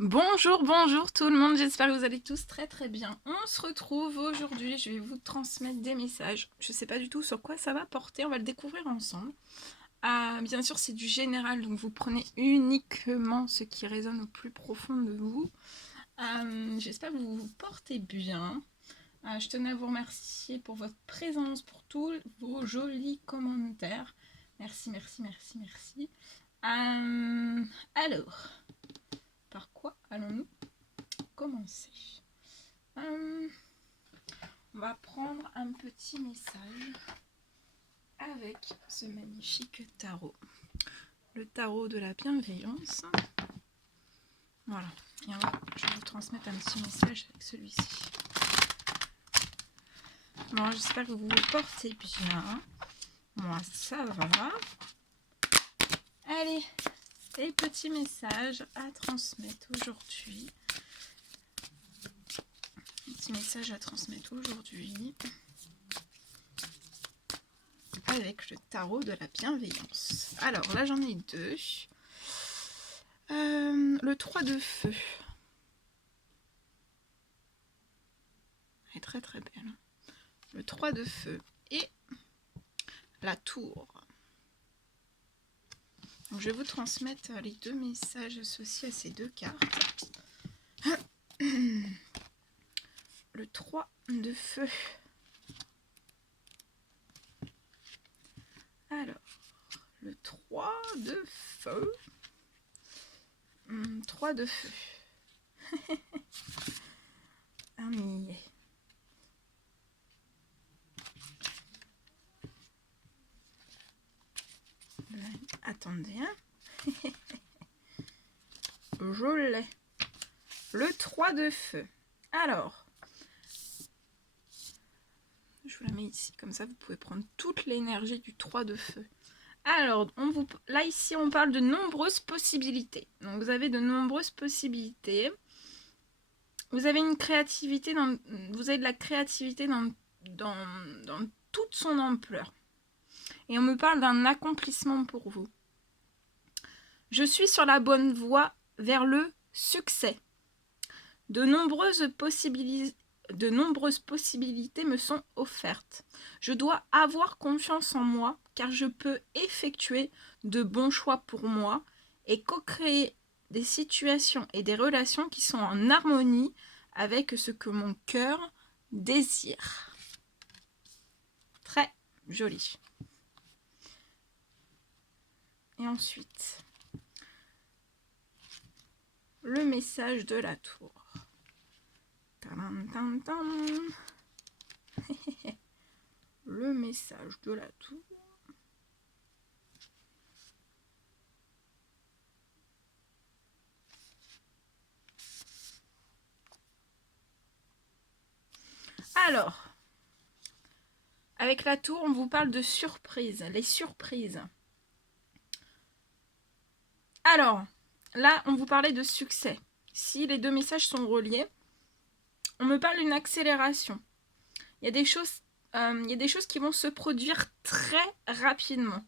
Bonjour, bonjour tout le monde, j'espère que vous allez tous très très bien. On se retrouve aujourd'hui, je vais vous transmettre des messages. Je ne sais pas du tout sur quoi ça va porter, on va le découvrir ensemble. Bien sûr c'est du général, donc vous prenez uniquement ce qui résonne au plus profond de vous. J'espère que vous vous portez bien. Je tenais à vous remercier pour votre présence, pour tous vos jolis commentaires. Merci, merci, merci, merci. Alors, par quoi allons-nous commencer? On va prendre un petit message avec ce magnifique tarot. Le tarot de la bienveillance. Voilà. Et je vais vous transmettre un petit message avec celui-ci. Bon, j'espère que vous vous portez bien. Moi, ça va. Allez, les petits messages à transmettre aujourd'hui. Petit message à transmettre aujourd'hui avec le tarot de la bienveillance. Alors là j'en ai deux. Le 3 de feu. Elle est très très belle. Le 3 de feu et la tour. Donc, je vais vous transmettre les deux messages associés à ces deux cartes. Le 3 de feu. Alors, le 3 de feu. 3 de feu. Attendez, hein. Je l'ai. Le 3 de feu. Alors, je vous la mets ici, comme ça vous pouvez prendre toute l'énergie du 3 de feu. Alors, là ici on parle de nombreuses possibilités. Donc vous avez de nombreuses possibilités. Vous avez une créativité, vous avez de la créativité dans toute son ampleur. Et on me parle d'un accomplissement pour vous. Je suis sur la bonne voie vers le succès. De nombreuses possibilités me sont offertes. Je dois avoir confiance en moi car je peux effectuer de bons choix pour moi et co-créer des situations et des relations qui sont en harmonie avec ce que mon cœur désire. Très joli. Et ensuite, le message de la tour. Le message de la tour. Alors, avec la tour, on vous parle de surprises, les surprises. Alors, là, on vous parlait de succès. Si les deux messages sont reliés, on me parle d'une accélération. Il y a des choses qui vont se produire très rapidement.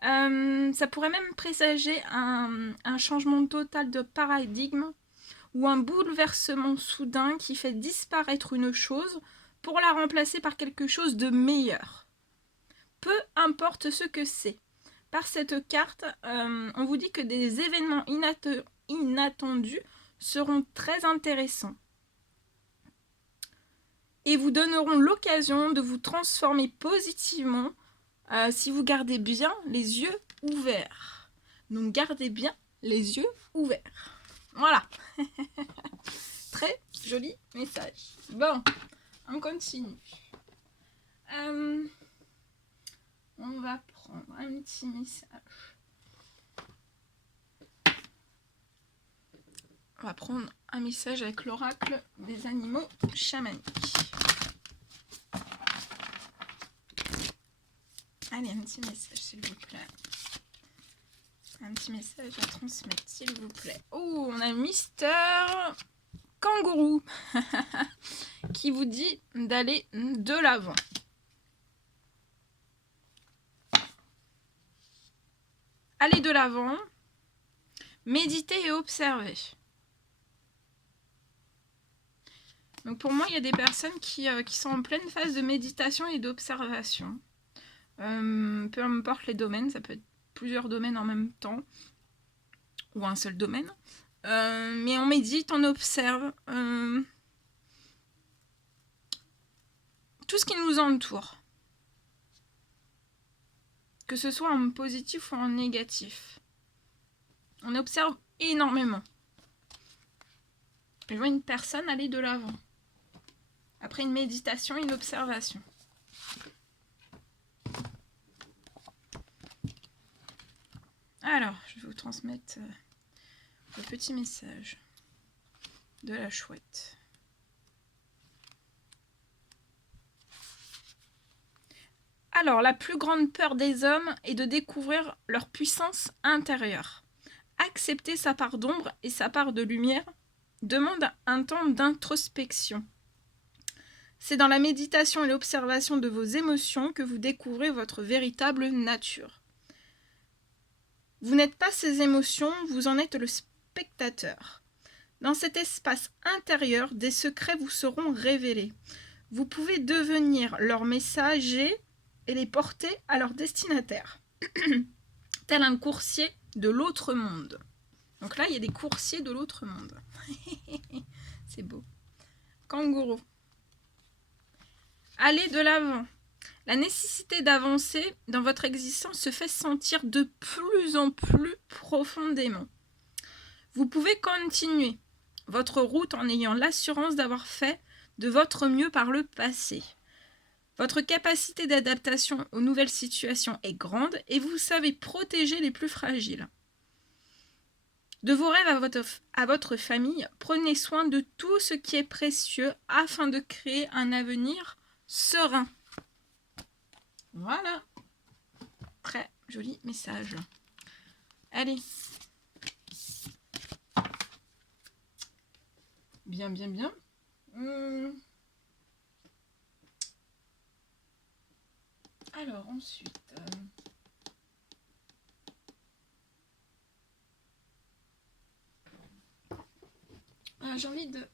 Ça pourrait même présager un changement total de paradigme ou un bouleversement soudain qui fait disparaître une chose pour la remplacer par quelque chose de meilleur. Peu importe ce que c'est. Par cette carte, on vous dit que des événements inattendus seront très intéressants et vous donneront l'occasion de vous transformer positivement si vous gardez bien les yeux ouverts. Donc gardez bien les yeux ouverts. Voilà. Très joli message. Bon, on continue. On va prendre un petit message. On va prendre un message avec l'oracle des animaux chamaniques. Allez, un petit message s'il vous plaît. Un petit message à transmettre s'il vous plaît. Oh, on a Mister Kangourou qui vous dit d'aller de l'avant. Allez de l'avant. Méditer et observer. Donc pour moi, il y a des personnes qui sont en pleine phase de méditation et d'observation. Peu importe les domaines, ça peut être plusieurs domaines en même temps, ou un seul domaine. Mais on médite, on observe tout ce qui nous entoure. Que ce soit en positif ou en négatif. On observe énormément. Je vois une personne aller de l'avant. Après une méditation et une observation. Alors, je vais vous transmettre le petit message de la chouette. Alors, la plus grande peur des hommes est de découvrir leur puissance intérieure. Accepter sa part d'ombre et sa part de lumière demande un temps d'introspection. C'est dans la méditation et l'observation de vos émotions que vous découvrez votre véritable nature. Vous n'êtes pas ces émotions, vous en êtes le spectateur. Dans cet espace intérieur, des secrets vous seront révélés. Vous pouvez devenir leur messager et les porter à leur destinataire. Tel un coursier de l'autre monde. Donc là, il y a des coursiers de l'autre monde. C'est beau. Kangourou. Allez de l'avant. La nécessité d'avancer dans votre existence se fait sentir de plus en plus profondément. Vous pouvez continuer votre route en ayant l'assurance d'avoir fait de votre mieux par le passé. Votre capacité d'adaptation aux nouvelles situations est grande et vous savez protéger les plus fragiles. De vos rêves à votre famille, prenez soin de tout ce qui est précieux afin de créer un avenir serein. Voilà. Très joli message. Allez. Bien, bien, bien. Alors, ensuite... j'ai envie de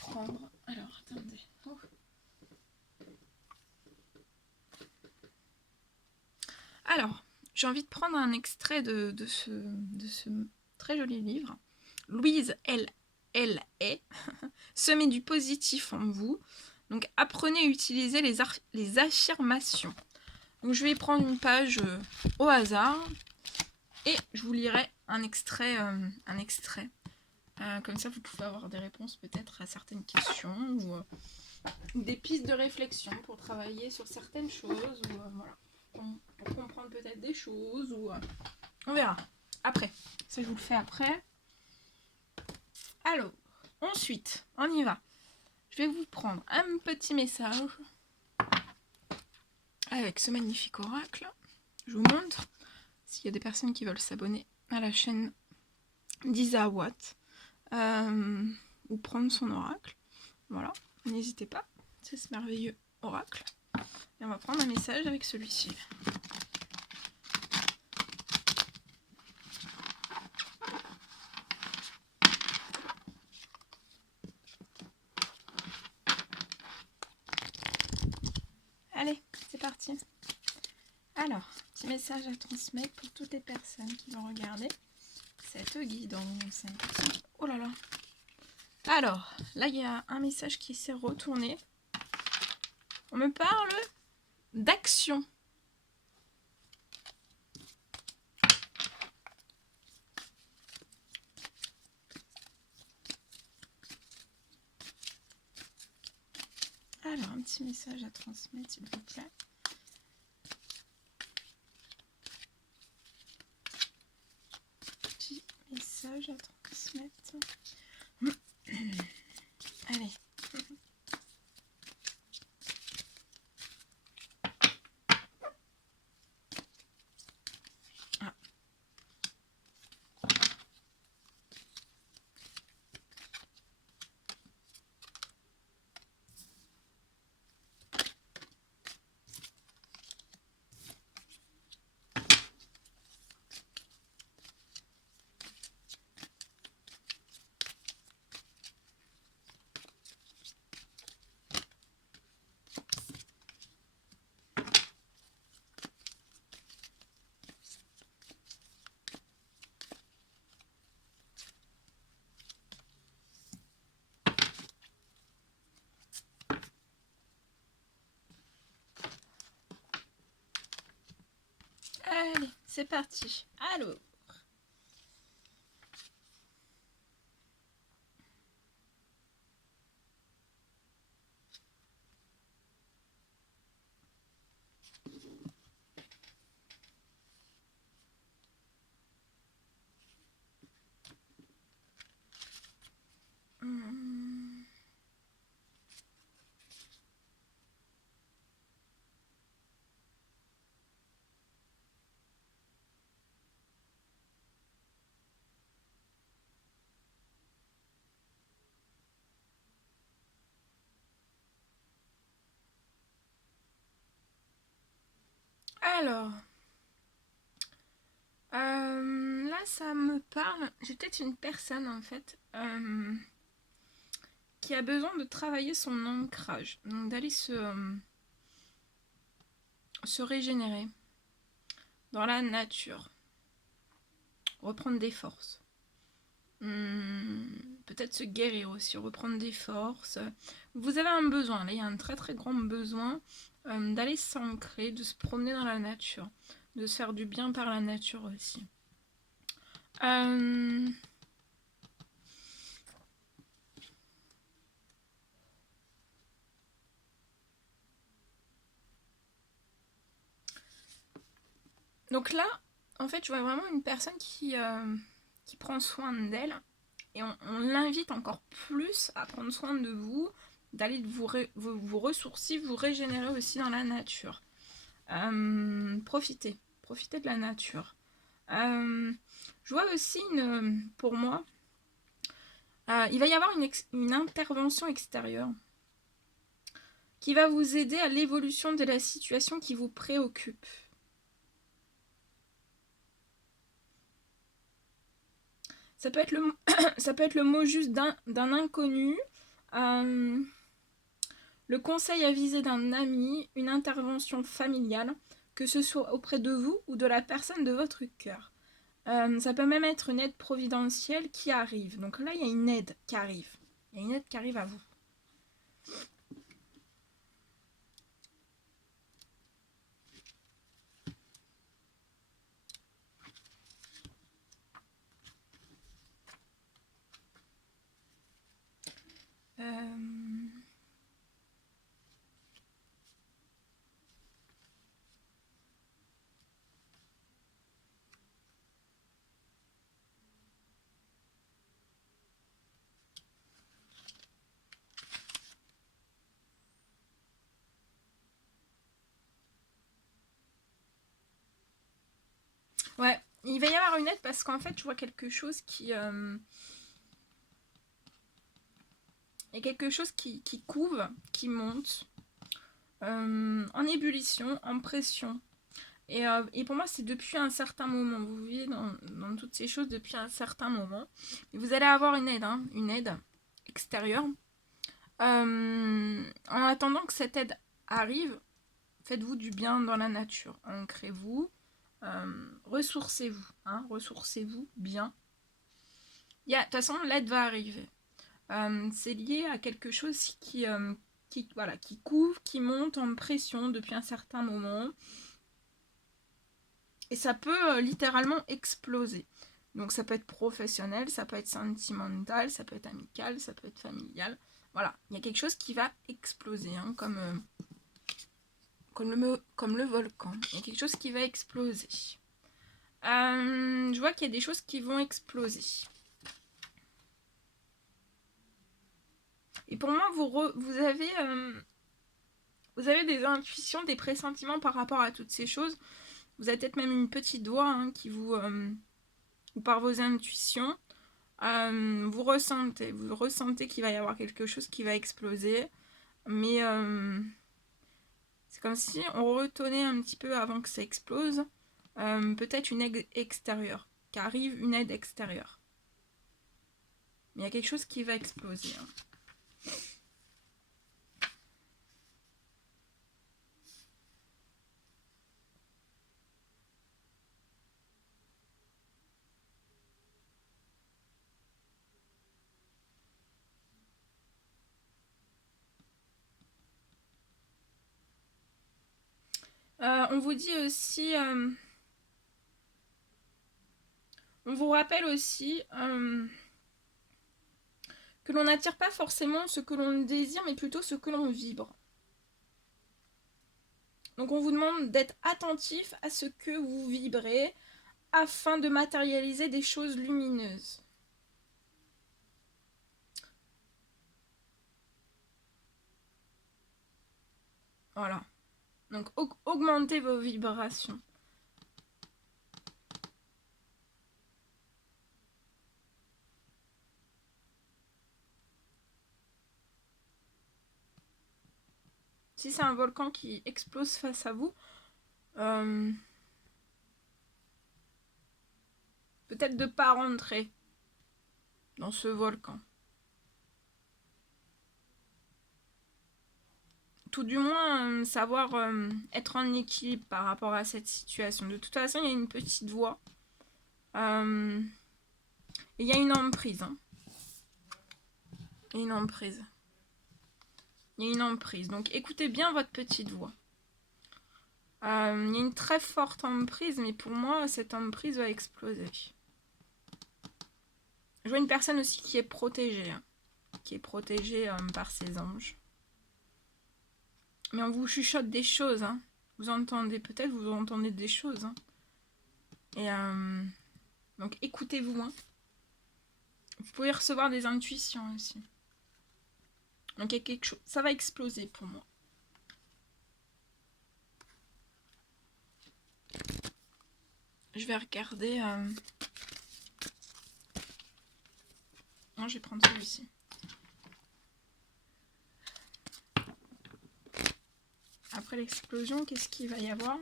prendre... Alors, attendez. Oh. Alors, j'ai envie de prendre un extrait de ce très joli livre. Louise L. est Semez du positif en vous. Donc, apprenez à utiliser les affirmations. Donc, je vais prendre une page au hasard et je vous lirai un extrait. Comme ça, vous pouvez avoir des réponses peut-être à certaines questions ou des pistes de réflexion pour travailler sur certaines choses ou voilà, pour comprendre peut-être des choses ou on verra après. Ça, je vous le fais après. Alors, ensuite, on y va. Je vais vous prendre un petit message avec ce magnifique oracle. Je vous montre s'il y a des personnes qui veulent s'abonner à la chaîne d'Isa Watt ou prendre son oracle. Voilà, n'hésitez pas, c'est ce merveilleux oracle. Et on va prendre un message avec celui-ci. Allez, c'est parti. Alors, petit message à transmettre pour toutes les personnes qui vont regarder cette guidance. Oh là là. Alors, là, il y a un message qui s'est retourné. On me parle d'action. Alors, un petit message à transmettre, s'il vous plaît. Petit message à transmettre. Allez. Ah. Allez, c'est parti. Alors. Alors, là, ça me parle. J'ai peut-être une personne, en fait, qui a besoin de travailler son ancrage. Donc, d'aller se régénérer dans la nature. Reprendre des forces. Peut-être se guérir aussi, reprendre des forces. Vous avez un besoin, là, il y a un très très grand besoin d'aller s'ancrer, de se promener dans la nature, de se faire du bien par la nature aussi. Donc là, en fait, je vois vraiment une personne qui prend soin d'elle et on l'invite encore plus à prendre soin de vous, d'aller vous ressourcer, vous régénérer aussi dans la nature. Profitez de la nature. Je vois aussi pour moi, il va y avoir une intervention extérieure qui va vous aider à l'évolution de la situation qui vous préoccupe. Ça peut être ça peut être le mot juste d'un inconnu, le conseil avisé d'un ami, une intervention familiale, que ce soit auprès de vous ou de la personne de votre cœur. Ça peut même être une aide providentielle qui arrive. Donc là, il y a une aide qui arrive. Il y a une aide qui arrive à vous. Ouais, il va y avoir une aide parce qu'en fait, je vois quelque chose qui... il y a quelque chose qui couve, qui monte, en ébullition, en pression. Et pour moi, c'est depuis un certain moment. Vous vivez dans toutes ces choses depuis un certain moment. Et vous allez avoir une aide extérieure. En attendant que cette aide arrive, faites-vous du bien dans la nature. Ancrez-vous, ressourcez-vous. Ressourcez-vous bien. De toute façon, l'aide va arriver. C'est lié à quelque chose qui couvre, qui monte en pression depuis un certain moment. Et ça peut littéralement exploser. Donc ça peut être professionnel, ça peut être sentimental, ça peut être amical, ça peut être familial. Voilà, il y a quelque chose qui va exploser, comme le volcan. Il y a quelque chose qui va exploser. Je vois qu'il y a des choses qui vont exploser. Et pour moi, vous avez des intuitions, des pressentiments par rapport à toutes ces choses. Vous avez peut-être même une petite voix qui vous... ou par vos intuitions, vous ressentez qu'il va y avoir quelque chose qui va exploser. Mais c'est comme si on retenait un petit peu avant que ça explose. Peut-être une aide extérieure. Qu'arrive une aide extérieure. Mais il y a quelque chose qui va exploser. On vous dit aussi On vous rappelle aussi que l'on n'attire pas forcément ce que l'on désire, mais plutôt ce que l'on vibre. Donc on vous demande d'être attentif à ce que vous vibrez afin de matérialiser des choses lumineuses. Voilà. Donc augmentez vos vibrations. Si c'est un volcan qui explose face à vous, peut-être de ne pas rentrer dans ce volcan. Tout du moins, savoir être en équilibre par rapport à cette situation. De toute façon, il y a une petite voix. Il y a une emprise. Hein. Il y a une emprise. Il y a une emprise. Donc écoutez bien votre petite voix. Il y a une très forte emprise, mais pour moi, cette emprise va exploser. Je vois une personne aussi qui est protégée. Hein, qui est protégée par ses anges. Mais on vous chuchote des choses. Hein. Vous entendez, peut-être vous entendez des choses. Hein. Et donc écoutez-vous. Hein. Vous pouvez recevoir des intuitions aussi. Donc il y a quelque chose. Ça va exploser pour moi. Je vais regarder. Non, je vais prendre celui-ci. Après l'explosion, qu'est-ce qu'il va y avoir?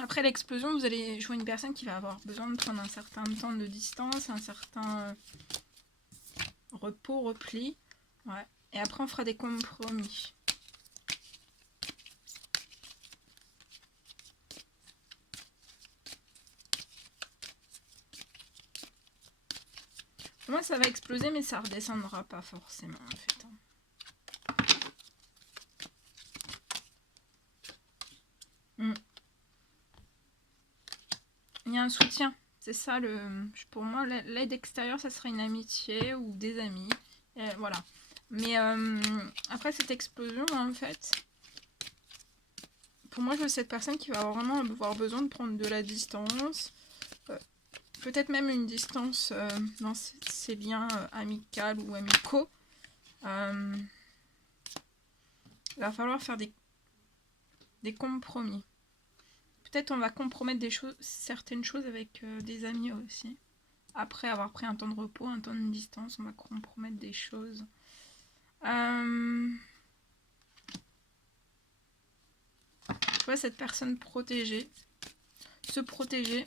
Après l'explosion, vous allez jouer une personne qui va avoir besoin de prendre un certain temps de distance, un certain repos, repli. Ouais. Et après, on fera des compromis. Pour moi, ça va exploser, mais ça redescendra pas forcément, en fait. Il y a un soutien. C'est ça, pour moi, l'aide extérieure, ça serait une amitié ou des amis. Et voilà. Mais après cette explosion, en fait, pour moi, je vois cette personne qui va vraiment avoir besoin de prendre de la distance. Peut-être même une distance dans ses liens amicaux ou amicaux. Il va falloir faire des compromis. Peut-être on va compromettre certaines choses avec des amis aussi. Après avoir pris un temps de repos, un temps de distance, on va compromettre des choses. Je vois cette personne protégée. Se protéger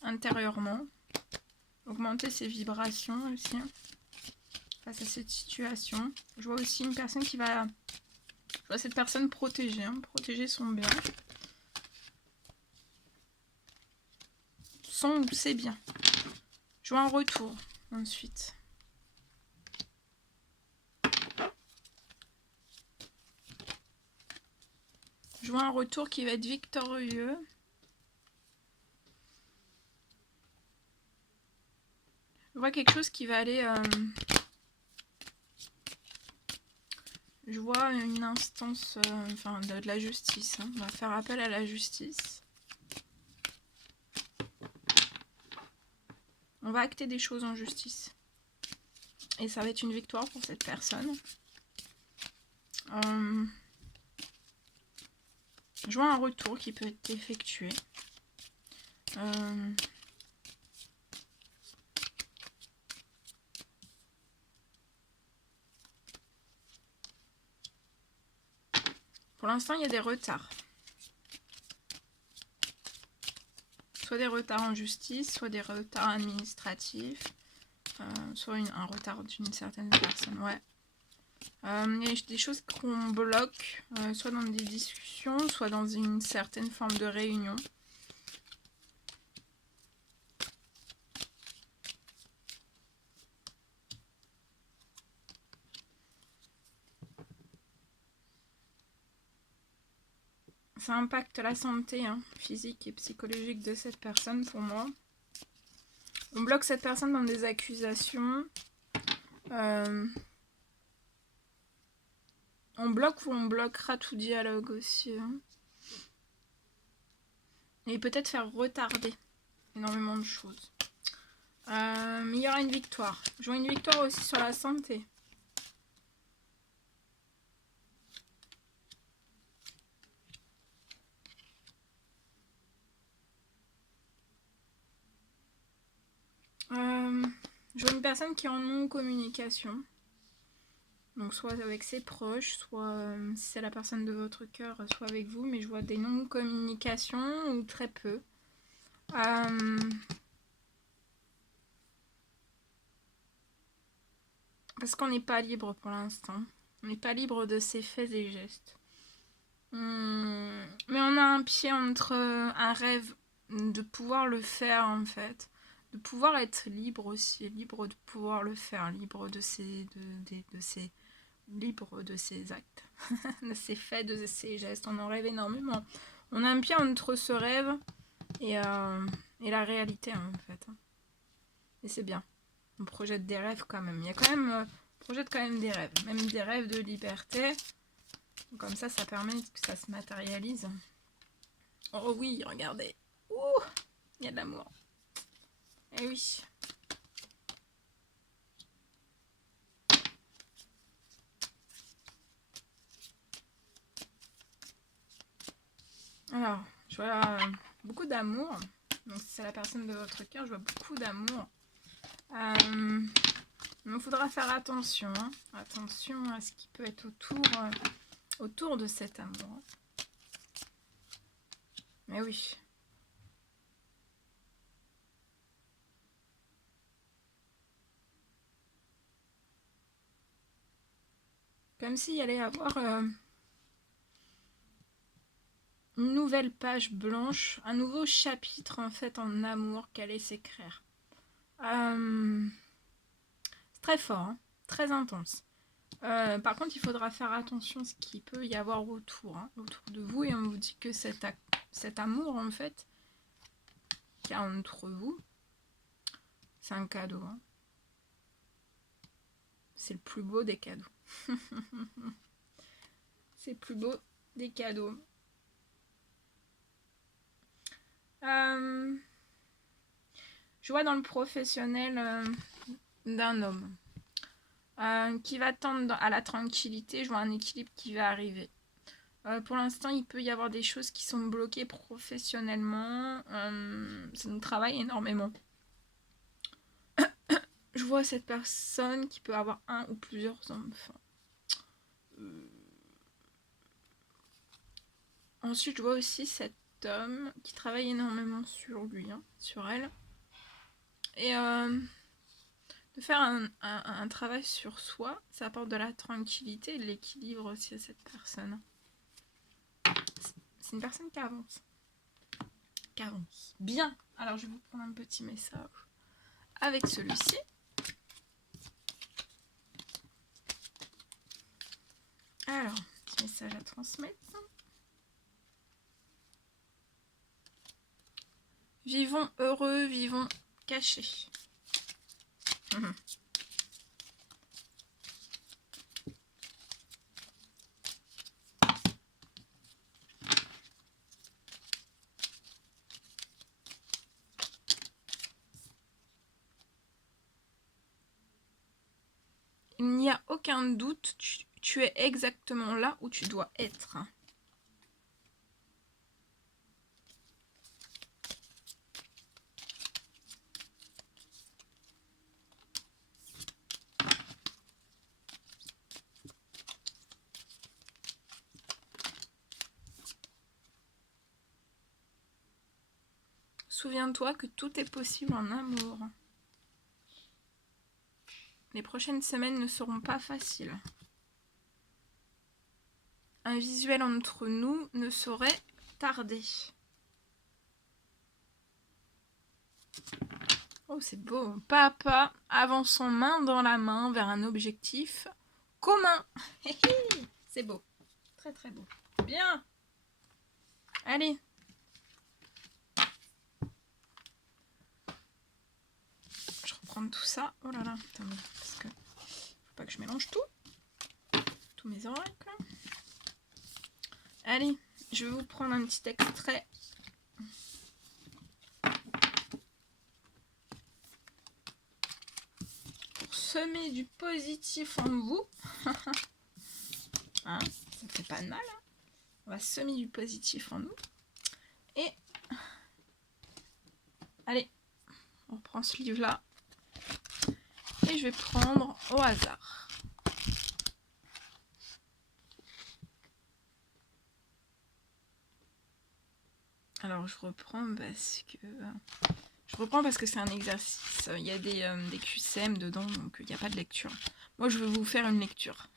intérieurement. Augmenter ses vibrations aussi. Face à cette situation. Je vois aussi une personne qui va... Je vois cette personne protégée. Hein, protéger son bien. Son ou ses biens. Je vois un retour ensuite. Je vois un retour qui va être victorieux. Je vois quelque chose qui va aller... Je vois une instance, enfin de la justice. Hein. On va faire appel à la justice. On va acter des choses en justice. Et ça va être une victoire pour cette personne. Je vois un retour qui peut être effectué. Pour l'instant, il y a des retards. Soit des retards en justice, soit des retards administratifs, soit un retard d'une certaine personne. Ouais. Il y a des choses qu'on bloque, soit dans des discussions, soit dans une certaine forme de réunion. Ça impacte la santé physique et psychologique de cette personne pour moi. On bloque cette personne dans des accusations. On bloque ou on bloquera tout dialogue aussi. Et peut-être faire retarder énormément de choses. Mais il y aura une victoire. Je vois une victoire aussi sur la santé. Je vois une personne qui est en non-communication. Donc soit avec ses proches, soit si c'est la personne de votre cœur, soit avec vous. Mais je vois des non-communications ou très peu. Parce qu'on n'est pas libre pour l'instant. On n'est pas libre de ses faits et gestes. Mais on a un pied entre un rêve de pouvoir le faire en fait. De pouvoir être libre aussi. Libre de pouvoir le faire. Libre de ses actes. De ses faits, de ses gestes. On en rêve énormément. On a un pied entre ce rêve et la réalité en fait. Et c'est bien. On projette des rêves quand même. Il y a quand même... on projette quand même des rêves. Même des rêves de liberté. Comme ça permet que ça se matérialise. Oh oui, regardez. Ouh, il y a de l'amour. Eh oui. Alors, je vois beaucoup d'amour. Donc si c'est la personne de votre cœur, je vois beaucoup d'amour. Il faudra faire attention. Attention à ce qui peut être autour de cet amour. Mais oui. Comme s'il y allait avoir une nouvelle page blanche, un nouveau chapitre en fait en amour qui allait s'écrire. C'est très fort, très intense. Par contre, il faudra faire attention à ce qu'il peut y avoir autour de vous. Et on vous dit que cet amour, en fait, qu'il y a entre vous, c'est un cadeau. C'est le plus beau des cadeaux. C'est le plus beau des cadeaux. Je vois dans le professionnel d'un homme qui va tendre à la tranquillité. Je vois un équilibre qui va arriver. Pour l'instant, il peut y avoir des choses qui sont bloquées professionnellement. Ça nous travaille énormément. Je vois cette personne qui peut avoir un ou plusieurs enfants. Ensuite, je vois aussi cet homme qui travaille énormément sur lui, sur elle. Et de faire un travail sur soi, ça apporte de la tranquillité et de l'équilibre aussi à cette personne. C'est une personne qui avance. Bien. Alors, je vais vous prendre un petit message avec celui-ci. Alors, petit message à transmettre. Vivons heureux, vivons cachés. Il n'y a aucun doute, tu es exactement là où tu dois être. Souviens-toi que tout est possible en amour. Les prochaines semaines ne seront pas faciles. Un visuel entre nous ne saurait tarder. Oh, c'est beau. Pas à pas, avançons main dans la main vers un objectif commun. C'est beau. Très très beau. Bien. Allez. Je reprends tout ça. Oh là là, attendez, parce que faut pas que je mélange tout. Tous mes oracles. Allez, je vais vous prendre un petit extrait. Pour semer du positif en vous. Hein, ça fait pas de mal. Hein. On va semer du positif en nous. Et allez, on reprend ce livre-là. Et je vais prendre au hasard. Alors je reprends parce que c'est un exercice. Il y a des QCM dedans, donc il n'y a pas de lecture. Moi je vais vous faire une lecture.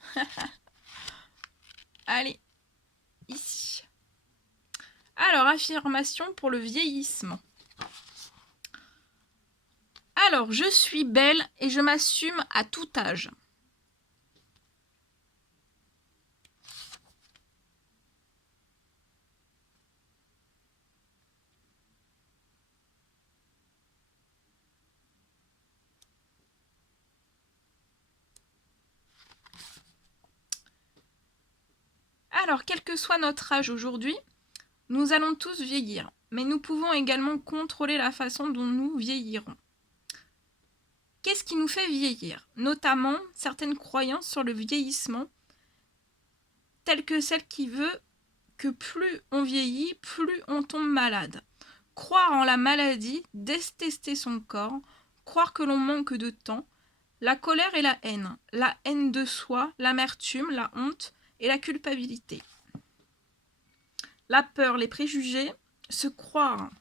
Allez, ici. Alors, affirmation pour le vieillissement. Alors, je suis belle et je m'assume à tout âge. Alors, quel que soit notre âge aujourd'hui, nous allons tous vieillir, mais nous pouvons également contrôler la façon dont nous vieillirons. Qu'est-ce qui nous fait vieillir? Notamment certaines croyances sur le vieillissement, telles que celle qui veut que plus on vieillit, plus on tombe malade. Croire en la maladie, détester son corps, croire que l'on manque de temps, la colère et la haine de soi, l'amertume, la honte et la culpabilité. La peur, les préjugés, se croire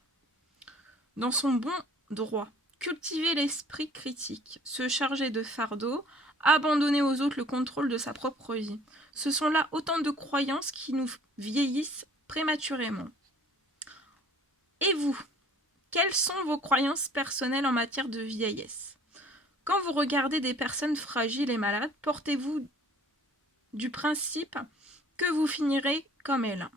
dans son bon droit, cultiver l'esprit critique, se charger de fardeau, abandonner aux autres le contrôle de sa propre vie. Ce sont là autant de croyances qui nous vieillissent prématurément. Et vous, quelles sont vos croyances personnelles en matière de vieillesse? Quand vous regardez des personnes fragiles et malades, portez-vous du principe que vous finirez comme elles.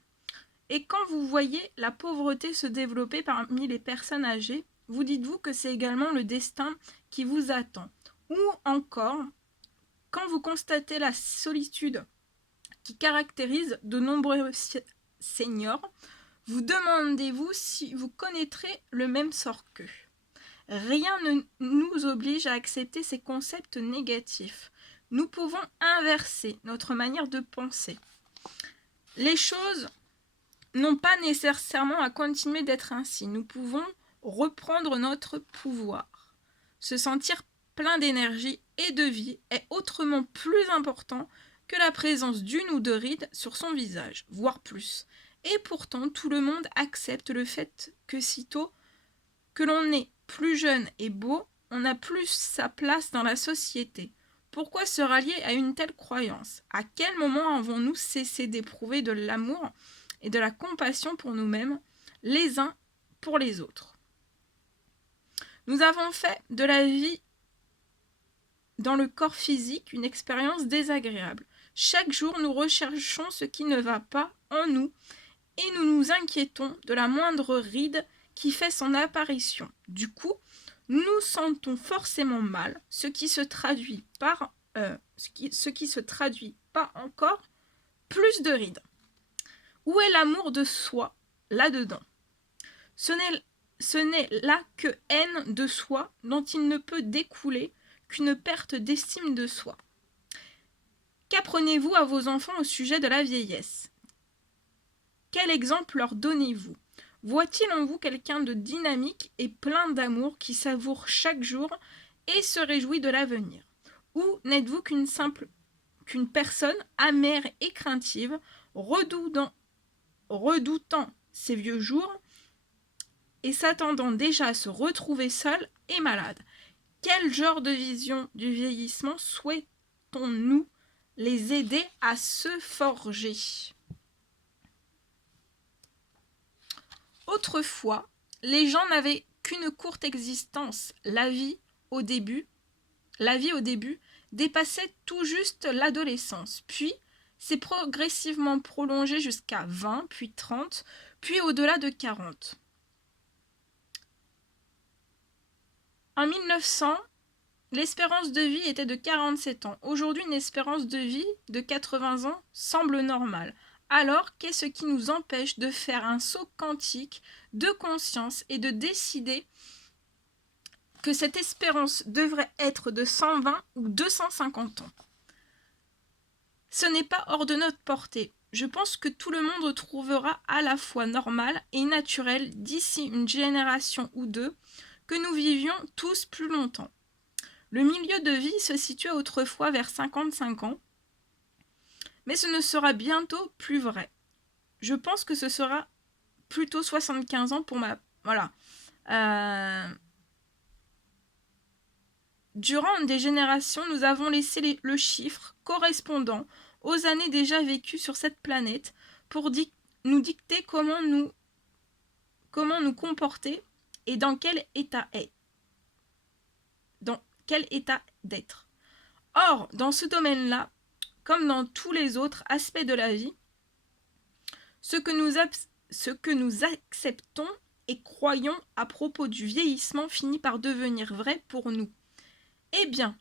Et quand vous voyez la pauvreté se développer parmi les personnes âgées, vous dites-vous que c'est également le destin qui vous attend. Ou encore, quand vous constatez la solitude qui caractérise de nombreux seniors, vous demandez-vous si vous connaîtrez le même sort qu'eux. Rien ne nous oblige à accepter ces concepts négatifs. Nous pouvons inverser notre manière de penser. Les choses n'ont pas nécessairement à continuer d'être ainsi. Nous pouvons reprendre notre pouvoir. Se sentir plein d'énergie et de vie est autrement plus important que la présence d'une ou deux rides sur son visage, voire plus. Et pourtant, tout le monde accepte le fait que sitôt que l'on est plus jeune et beau, on n'a plus sa place dans la société. Pourquoi se rallier à une telle croyance? À quel moment avons-nous cessé d'éprouver de l'amour et de la compassion pour nous-mêmes, les uns pour les autres? Nous avons fait de la vie dans le corps physique une expérience désagréable. Chaque jour, nous recherchons ce qui ne va pas en nous et nous nous inquiétons de la moindre ride qui fait son apparition. Du coup, nous sentons forcément mal, ce qui se traduit par encore plus de rides. Où est l'amour de soi là-dedans? Ce n'est là que haine de soi dont il ne peut découler qu'une perte d'estime de soi. Qu'apprenez-vous à vos enfants au sujet de la vieillesse? Quel exemple leur donnez-vous? Voit-il en vous quelqu'un de dynamique et plein d'amour qui savoure chaque jour et se réjouit de l'avenir? Ou n'êtes-vous qu'une personne amère et craintive, redoutant ses vieux jours et s'attendant déjà à se retrouver seule et malade? Quel genre de vision du vieillissement souhaitons-nous les aider à se forger? Autrefois, les gens n'avaient qu'une courte existence. La vie, au début, dépassait tout juste l'adolescence, puis s'est progressivement prolongée jusqu'à 20, puis 30, puis au-delà de 40. En 1900, l'espérance de vie était de 47 ans. Aujourd'hui, une espérance de vie de 80 ans semble normale. Alors, qu'est-ce qui nous empêche de faire un saut quantique de conscience et de décider que cette espérance devrait être de 120 ou 250 ans? Ce n'est pas hors de notre portée. Je pense que tout le monde trouvera à la fois normal et naturel d'ici une génération ou deux que nous vivions tous plus longtemps. Le milieu de vie se situait autrefois vers 55 ans, mais ce ne sera bientôt plus vrai. Je pense que ce sera plutôt 75 ans pour ma... Voilà. Durant des générations, nous avons laissé le chiffre correspondant aux années déjà vécues sur cette planète pour nous dicter comment nous comporter et dans quel état d'être. Or, dans ce domaine-là, comme dans tous les autres aspects de la vie, ce que nous acceptons et croyons à propos du vieillissement finit par devenir vrai pour nous. Eh bien,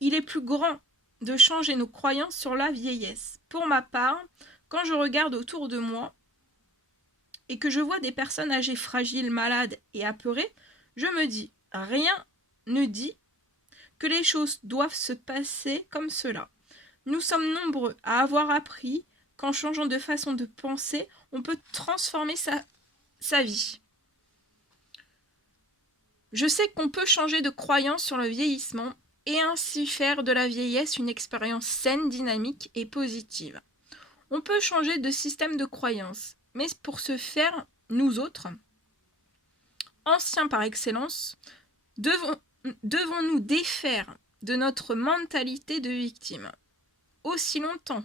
il est plus grand de changer nos croyances sur la vieillesse. Pour ma part, quand je regarde autour de moi et que je vois des personnes âgées, fragiles, malades et apeurées, je me dis, rien ne dit que les choses doivent se passer comme cela. Nous sommes nombreux à avoir appris qu'en changeant de façon de penser, on peut transformer sa vie. Je sais qu'on peut changer de croyance sur le vieillissement et ainsi faire de la vieillesse une expérience saine, dynamique et positive. On peut changer de système de croyance, mais pour ce faire, nous autres, anciens par excellence, devons nous défaire de notre mentalité de victime. Aussi longtemps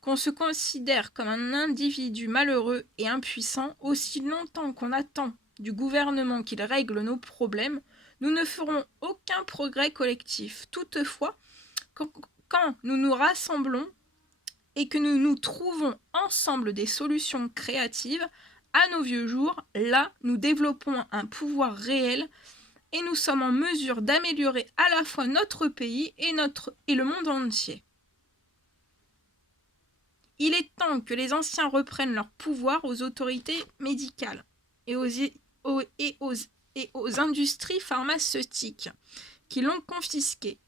qu'on se considère comme un individu malheureux et impuissant, aussi longtemps qu'on attend du gouvernement qu'il règle nos problèmes, nous ne ferons aucun progrès collectif. Toutefois, quand nous nous rassemblons et que nous trouvons ensemble des solutions créatives à nos vieux jours, là, nous développons un pouvoir réel et nous sommes en mesure d'améliorer à la fois notre pays et le monde entier. Il est temps que les anciens reprennent leur pouvoir aux autorités médicales et aux industries pharmaceutiques qui l'ont confisqué.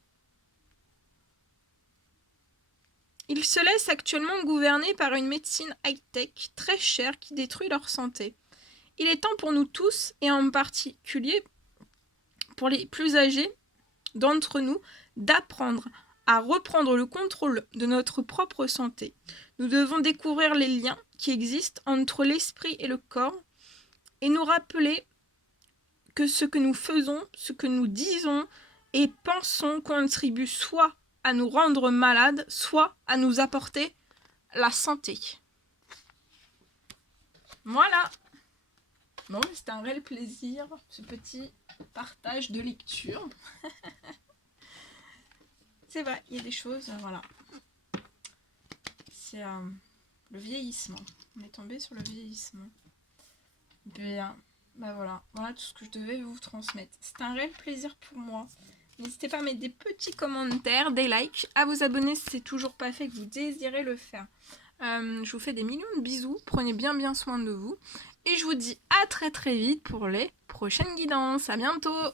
Ils se laissent actuellement gouverner par une médecine high-tech très chère qui détruit leur santé. Il est temps pour nous tous, et en particulier pour les plus âgés d'entre nous, d'apprendre à reprendre le contrôle de notre propre santé. Nous devons découvrir les liens qui existent entre l'esprit et le corps et nous rappeler que ce que nous faisons, ce que nous disons et pensons contribue soit à nous rendre malades, soit à nous apporter la santé. Voilà. Bon, c'était un réel plaisir, ce petit partage de lecture. C'est vrai, il y a des choses, voilà. C'est le vieillissement. On est tombé sur le vieillissement. Bien, bah voilà. Voilà tout ce que je devais vous transmettre. C'est un réel plaisir pour moi. N'hésitez pas à mettre des petits commentaires, des likes, à vous abonner si c'est toujours pas fait et que vous désirez le faire. Je vous fais des millions de bisous. Prenez bien soin de vous. Et je vous dis à très très vite pour les prochaines guidances. À bientôt!